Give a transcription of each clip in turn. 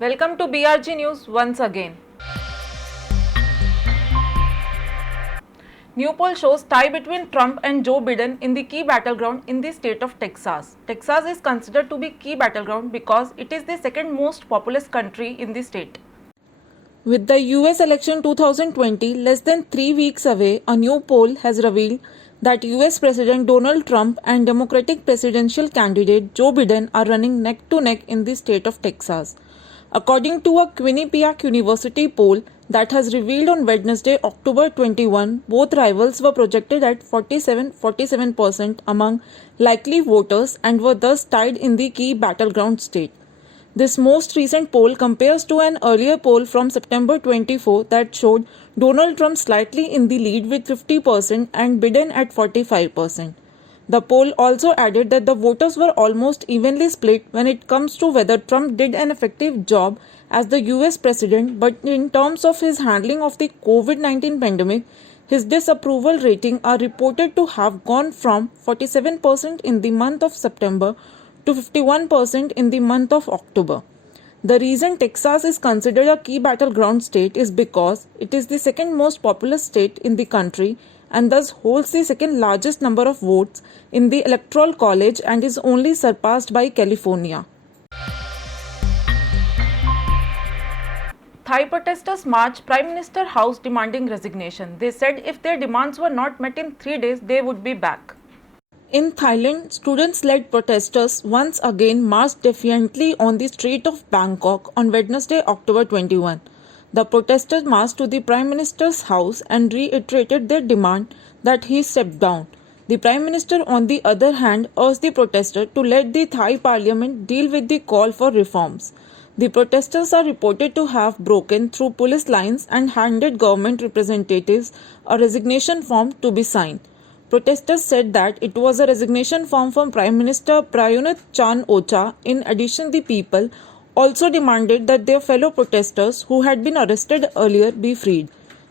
Welcome to BRG News once again. New poll shows tie between Trump and Joe Biden in the key battleground in the state of Texas. Texas is considered to be key battleground because it is the second most populous country in the state. With the US election 2020 less than 3 weeks away, a new poll has revealed that US President Donald Trump and Democratic presidential candidate Joe Biden are running neck to neck in the state of Texas. According to a Quinnipiac University poll that has revealed on Wednesday, October 21, both rivals were projected at 47% among likely voters and were thus tied in the key battleground state. This most recent poll compares to an earlier poll from September 24 that showed Donald Trump slightly in the lead with 50% and Biden at 45%. The poll also added that the voters were almost evenly split when it comes to whether Trump did an effective job as the US president, but in terms of his handling of the COVID-19 pandemic, his disapproval rating are reported to have gone from 47% in the month of September to 51% in the month of October. The reason Texas is considered a key battleground state is because it is the second most populous state in the country and thus holds the second largest number of votes in the Electoral College and is only surpassed by California. Thai protesters marched Prime Minister House demanding resignation. They said if their demands were not met in 3 days, they would be back. In Thailand, students-led protesters once again marched defiantly on the street of Bangkok on Wednesday, October 21. The protesters marched to the Prime Minister's house and reiterated their demand that he step down. The Prime Minister, on the other hand, urged the protesters to let the Thai Parliament deal with the call for reforms. The protesters are reported to have broken through police lines and handed government representatives a resignation form to be signed. Protesters said that it was a resignation form from Prime Minister Prayut Chan-o-cha. In addition, the people also demanded that their fellow protesters who had been arrested earlier be freed.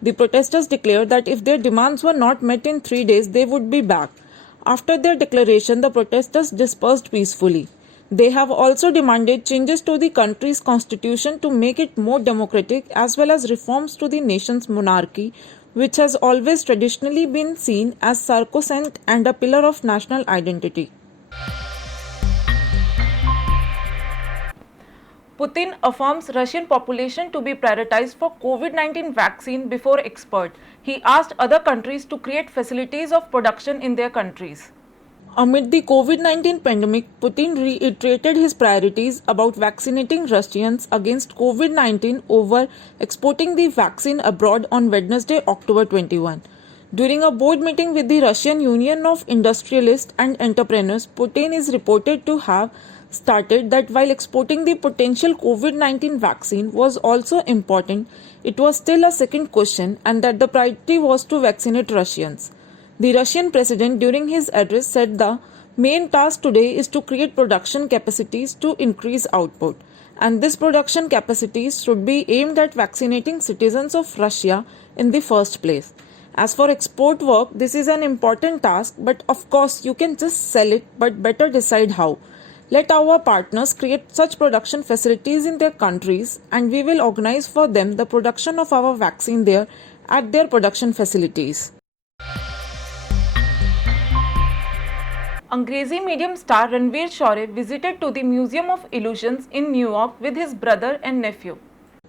The protesters declared that if their demands were not met in 3 days, they would be back. After their declaration, the protesters dispersed peacefully. They have also demanded changes to the country's constitution to make it more democratic as well as reforms to the nation's monarchy, which has always traditionally been seen as sacrosanct and a pillar of national identity. Putin affirms Russian population to be prioritized for COVID-19 vaccine before export. He asked other countries to create facilities of production in their countries. Amid the COVID-19 pandemic, Putin reiterated his priorities about vaccinating Russians against COVID-19 over exporting the vaccine abroad on Wednesday, October 21. During a board meeting with the Russian Union of Industrialists and Entrepreneurs, Putin is reported to have stated that while exporting the potential COVID-19 vaccine was also important, it was still a second question and that the priority was to vaccinate Russians. The Russian president during his address said the main task today is to create production capacities to increase output, and this production capacities should be aimed at vaccinating citizens of Russia in the first place. As for export work, this is an important task, but of course you can just sell it, but better decide how. Let our partners create such production facilities in their countries and we will organize for them the production of our vaccine there at their production facilities. Angrezi medium star Ranveer Shaurya visited to the Museum of Illusions in New York with his brother and nephew.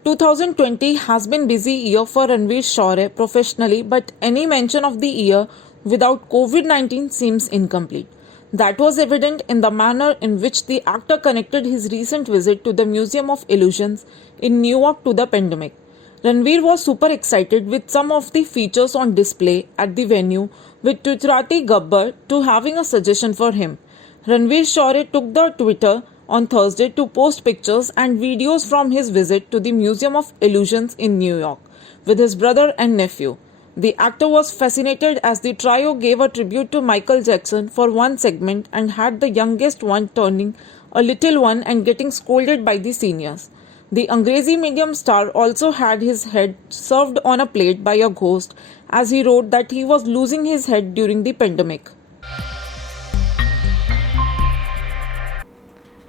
2020 has been a busy year for Ranveer Shaurya professionally, but any mention of the year without COVID-19 seems incomplete. That was evident in the manner in which the actor connected his recent visit to the Museum of Illusions in New York to the pandemic. Ranveer was super excited with some of the features on display at the venue, with Gujarati Gabbar to having a suggestion for him. Ranveer Shaurya took the Twitter on Thursday to post pictures and videos from his visit to the Museum of Illusions in New York with his brother and nephew. The actor was fascinated as the trio gave a tribute to Michael Jackson for one segment and had the youngest one turning a little one and getting scolded by the seniors. The Angrezi medium star also had his head served on a plate by a ghost as he wrote that he was losing his head during the pandemic.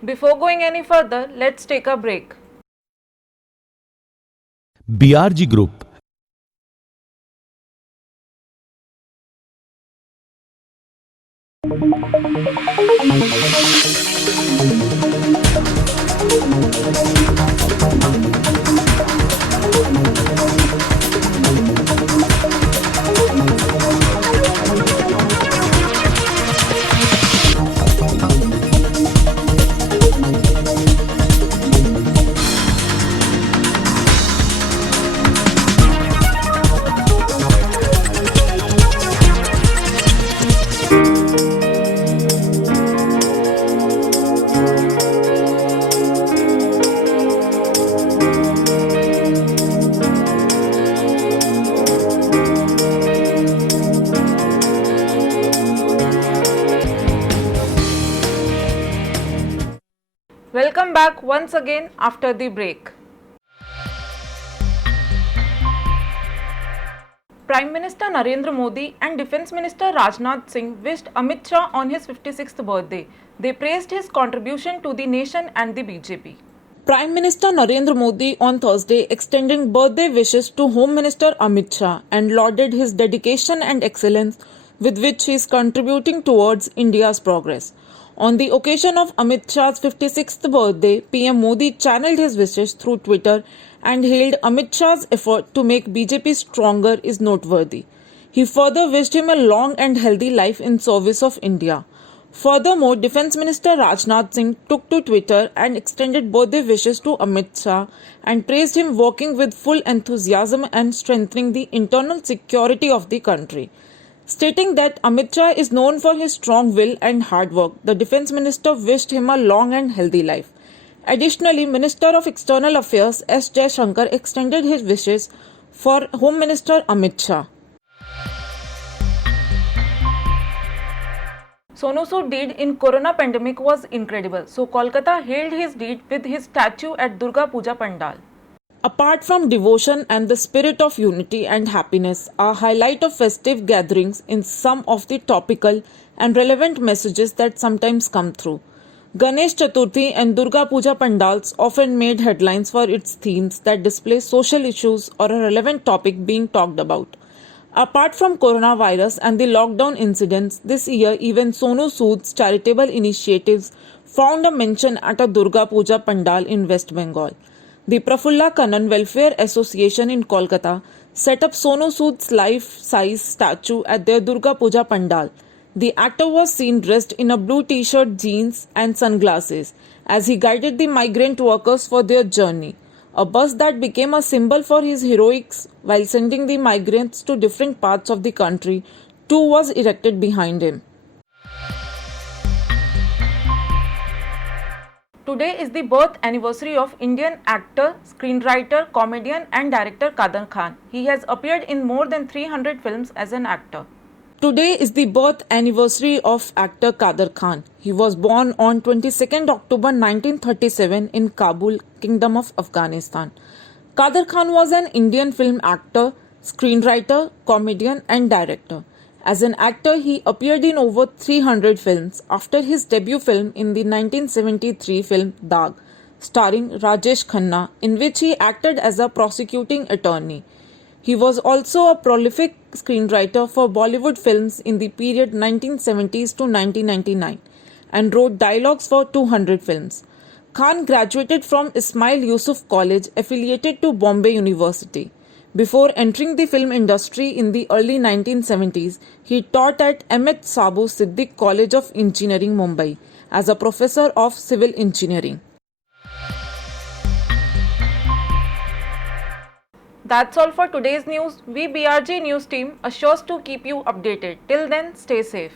Before going any further, let's take a break. BRG Group. Welcome back once again after the break. Prime Minister Narendra Modi and Defence Minister Rajnath Singh wished Amit Shah on his 56th birthday. They praised his contribution to the nation and the BJP. Prime Minister Narendra Modi on Thursday extended birthday wishes to Home Minister Amit Shah and lauded his dedication and excellence with which he is contributing towards India's progress. On the occasion of Amit Shah's 56th birthday, PM Modi channeled his wishes through Twitter and hailed Amit Shah's effort to make BJP stronger is noteworthy. He further wished him a long and healthy life in service of India. Furthermore, Defence Minister Rajnath Singh took to Twitter and extended birthday wishes to Amit Shah and praised him working with full enthusiasm and strengthening the internal security of the country. Stating that Amit Shah is known for his strong will and hard work, the Defence Minister wished him a long and healthy life. Additionally, Minister of External Affairs S. Jaishankar extended his wishes for Home Minister Amit Shah. Sonu Sood deed in Corona pandemic was incredible, so Kolkata hailed his deed with his statue at Durga Puja Pandal. Apart from devotion and the spirit of unity and happiness, a highlight of festive gatherings in some of the topical and relevant messages that sometimes come through. Ganesh Chaturthi and Durga Puja Pandals often made headlines for its themes that display social issues or a relevant topic being talked about. Apart from coronavirus and the lockdown incidents, this year even Sonu Sood's charitable initiatives found a mention at a Durga Puja Pandal in West Bengal. The Prafulla Kannan Welfare Association in Kolkata set up Sonu Sood's life-size statue at their Durga Puja Pandal. The actor was seen dressed in a blue t-shirt, jeans and sunglasses as he guided the migrant workers for their journey. A bus that became a symbol for his heroics while sending the migrants to different parts of the country too was erected behind him. Today is the birth anniversary of Indian actor, screenwriter, comedian and director Kader Khan. He has appeared in more than 300 films as an actor. Today is the birth anniversary of actor Kader Khan. He was born on 22nd October 1937 in Kabul, Kingdom of Afghanistan. Kader Khan was an Indian film actor, screenwriter, comedian and director. As an actor, he appeared in over 300 films after his debut film in the 1973 film Daag, starring Rajesh Khanna, in which he acted as a prosecuting attorney. He was also a prolific screenwriter for Bollywood films in the period 1970s to 1999 and wrote dialogues for 200 films. Khan graduated from Ismail Yusuf College affiliated to Bombay University. Before entering the film industry in the early 1970s, he taught at Ahmed Sabu Siddique College of Engineering, Mumbai, as a professor of civil engineering. That's all for today's news. We BRG News team assures to keep you updated. Till then, stay safe.